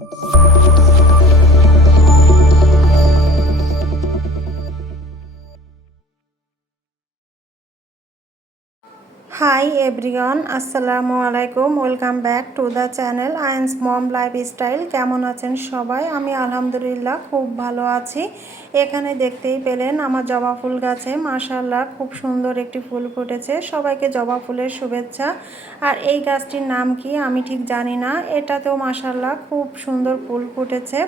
you everyone, আসসালামু আলাইকুম। Welcome back to the channel আইন্স mom life style কেমন আছেন সবাই? আমি আলহামদুলিল্লাহ খুব ভালো আছি। এখানে দেখতেই পেলেন আমার জবা ফুল গাছে মাশাল্লাহ খুব সুন্দর একটি ফুল ফুটেছে। সবাইকে জবা ফুলের শুভেচ্ছা। আর এই গাছটির নাম কি আমি ঠিক জানি না। এটাতেও মাশাল্লাহ খুব সুন্দর ফুল ফুটেছে।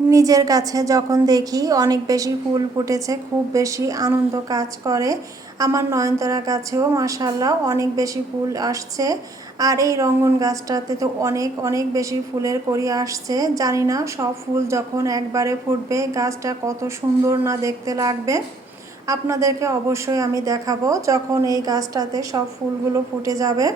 নিজের কাছে যখন দেখি অনেক বেশি ফুল ফুটেছে, খুব বেশি আনন্দ কাজ করে। আমার নয়নতারা গাছেও মাসাল্লাহ অনেক বেশি ফুল আসছে। আর এই রঙ্গন গাছটাতে তো অনেক অনেক বেশি ফুলের করি আসছে। জানি না সব ফুল যখন একবারে ফুটবে, গাছটা কত সুন্দর না দেখতে লাগবে। আপনাদেরকে অবশ্যই আমি দেখাবো যখন এই গাছটাতে সব ফুলগুলো ফুটে যাবে।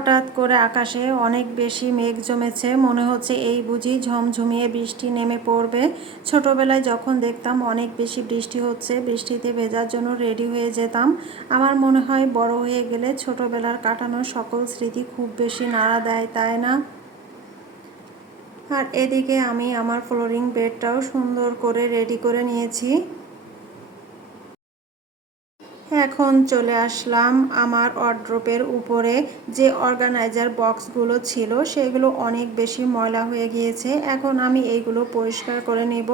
হঠাৎ করে আকাশে অনেক বেশি মেঘ জমেছে। মনে হচ্ছে এই বুঝি ঝমঝমিয়ে বৃষ্টি নেমে পড়বে। ছোটবেলায় যখন দেখতাম অনেক বেশি বৃষ্টি হচ্ছে, বৃষ্টিতে ভেজার জন্য রেডি হয়ে যেতাম। আমার মনে হয় বড় হয়ে গেলে ছোটবেলার কাটানো সকল স্মৃতি খুব বেশি নাড়া দেয়, তাই না? আর এদিকে আমি আমার ফ্লোরিং বেডটাও সুন্দর করে রেডি করে নিয়েছি। এখন চলে আসলাম আমার অড্রপের উপরে। যে অর্গানাইজার বক্সগুলো ছিল, সেগুলো অনেক বেশি ময়লা হয়ে গিয়েছে। এখন আমি এইগুলো পরিষ্কার করে নেব।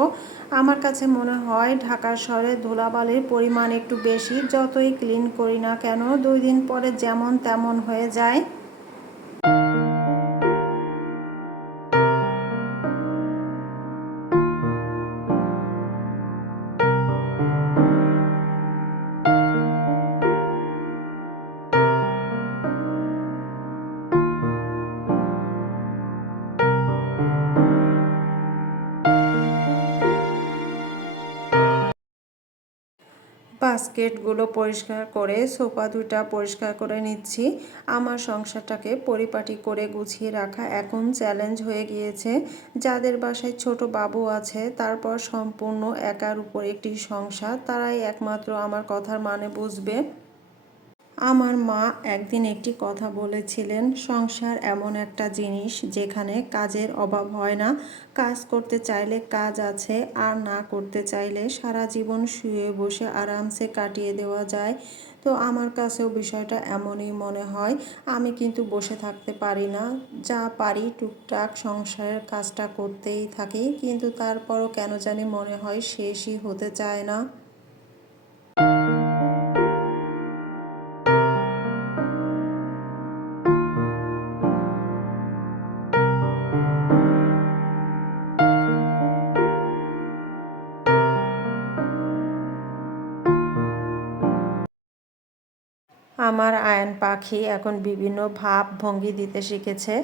আমার কাছে মনে হয় ঢাকা শহরে ধুলাবালির পরিমাণ একটু বেশি। যতই ক্লিন করি না কেন, দুই দিন পরে যেমন তেমন হয়ে যায়। বাস্কেটগুলো পরিষ্কার করে, সোফা দুটা পরিষ্কার করে নিচ্ছি। আমার সংসারটাকে পরিপাটি করে গুছিয়ে রাখা এখন চ্যালেঞ্জ হয়ে গিয়েছে। যাদের বাসায় ছোট বাবু আছে, তারপর সম্পূর্ণ একার উপর একটি সংসার, তারাই একমাত্র আমার কথার মানে বুঝবে। আমার মা একদিন একটি কথা বলেছিলেন, সংসার এমন একটা জিনিস যেখানে কাজের অভাব হয় না। কাজ করতে চাইলে কাজ আছে, আর না করতে চাইলে সারা জীবন শুয়ে বসে আরামসে কাটিয়ে দেওয়া যায়। তো আমার কাছেও বিষয়টা এমনই মনে হয়, আমি কিন্তু বসে থাকতে পারি না। যা পারি টুকটাক সংসারের কাজটা করতেই থাকি, কিন্তু তারপরও কেন জানি মনে হয় শেষই হতে চায় না। আমার আয়ন পাখি এখন বিভিন্ন ভাব ভঙ্গি দিতে শিখেছে।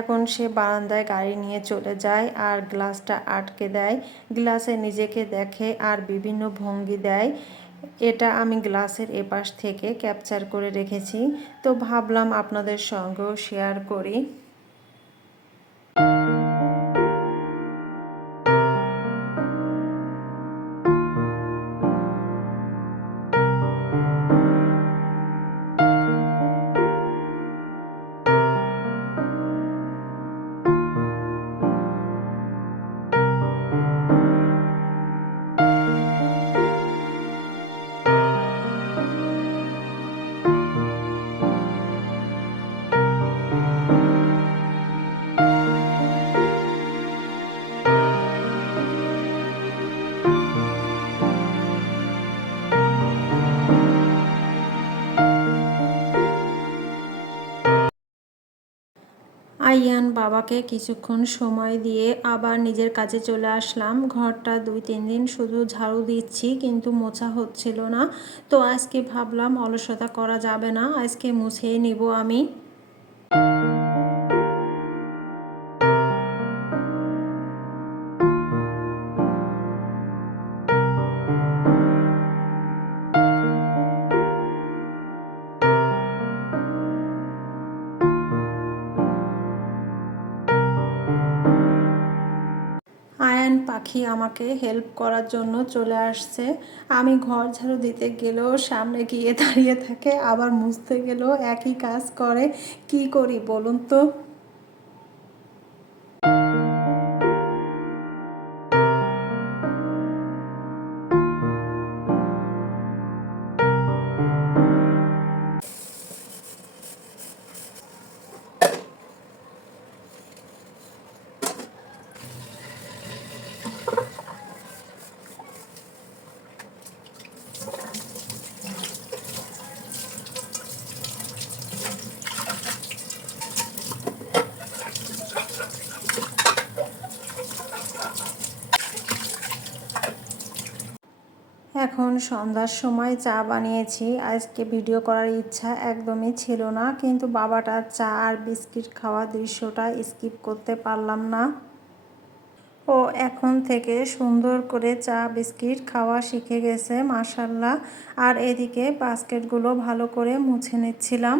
এখন সে বারান্দায় গাড়ি নিয়ে চলে যায় আর গ্লাসটা আটকে দেয়। গ্লাসে নিজেকে দেখে আর বিভিন্ন ভঙ্গি দেয়। এটা আমি গ্লাসের এপাশ থেকে ক্যাপচার করে রেখেছি। তো ভাবলাম আপনাদের সঙ্গেও শেয়ার করি। আইয়ান বাবাকে কিছুক্ষণ সময় দিয়ে আবার নিজের কাজে চলে আসলাম। ঘরটা দুই, তিন দিন শুধু ঝাড়ু দিচ্ছি, কিন্তু মোছা হচ্ছিল না। তো আজকে ভাবলাম অলসতা করা যাবে না, আজকে মুছেই নিব আমি। পাখি আমাকে হেল্প করার জন্য চলে আসছে। আমি ঘর ঝাড়ু দিতে গেলেও সামনে গিয়ে দাঁড়িয়ে থাকে, আবার মুছতে গেলেও একই কাজ করে। কি করি বলুন তো? সন্ধ্যার সময় চা বানিয়েছি। আজকে ভিডিও করার ইচ্ছা একদমই ছিল না, কিন্তু বাবাটা চা আর বিস্কিট খাওয়া দৃশ্যটা স্কিপ করতে পারলাম না। ও এখন থেকে সুন্দর করে চা, বিস্কিট খাওয়া শিখে গেছে মাসাল্লাহ আর এদিকে বাস্কেটগুলো ভালো করে মুছে নিচ্ছিলাম।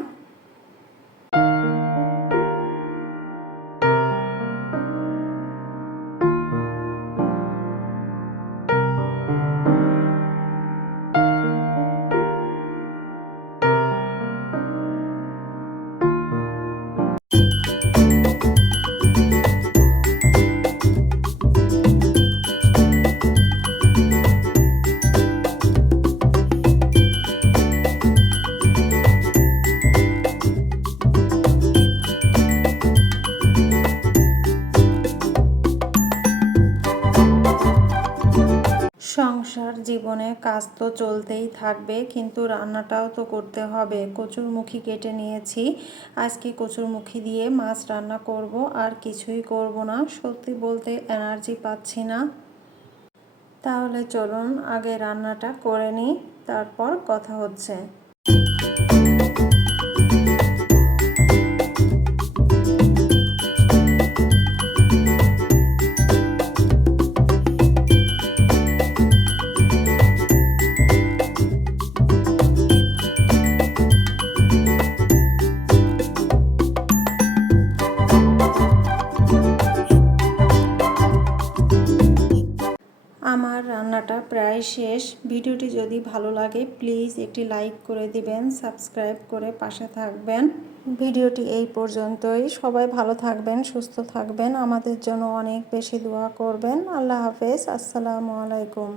কাজ তো চলতেই থাকবে, কিন্তু রান্নাটাও তো করতে হবে। কচুরমুখী কেটে নিয়েছি। আজকে কচুরমুখী দিয়ে মাছ রান্না করব, আর কিছুই করব না। সত্যি বলতে এনার্জি পাচ্ছি না। তাহলে চলুন আগে রান্নাটা করে নিই, তারপর কথা হচ্ছে। শেষ। ভিডিওটি যদি ভালো লাগে, প্লিজ একটি লাইক করে দিবেন, সাবস্ক্রাইব করে পাশে থাকবেন। ভিডিওটি এই পর্যন্তই। সবাই ভালো থাকবেন, সুস্থ থাকবেন। আমাদের জন্য অনেক বেশি দোয়া করবেন। আল্লাহ হাফেজ। আসসালামু আলাইকুম।